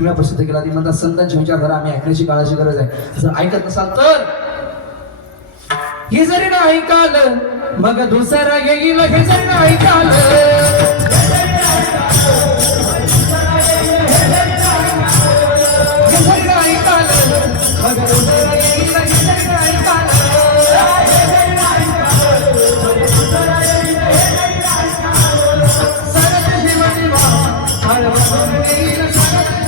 वेळा प्रसिद्ध केला. ती म्हणतात संतांची विचारधारा आम्ही ऐकण्याची काळाची गरज आहे. जर ऐकत नसाल तर हे जरी ना ऐकाल मग दुसरा येईल हे जरी ना ऐकाल. Thank you.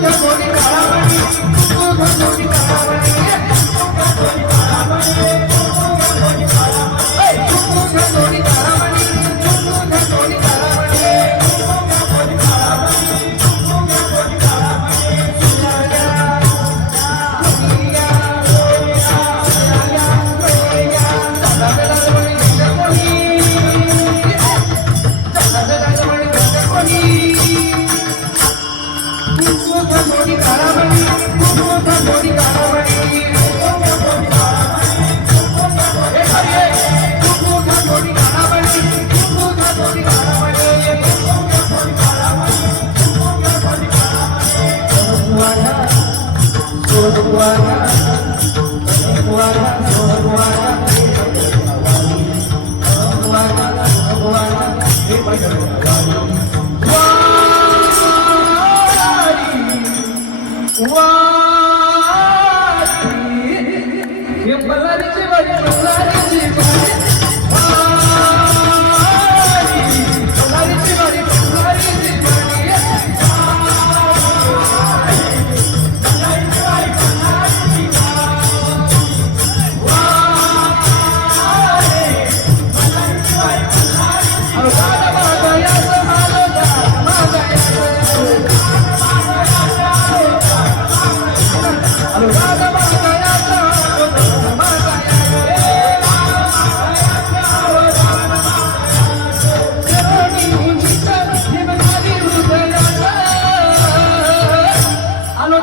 Deus foi encarar. one.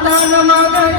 मागया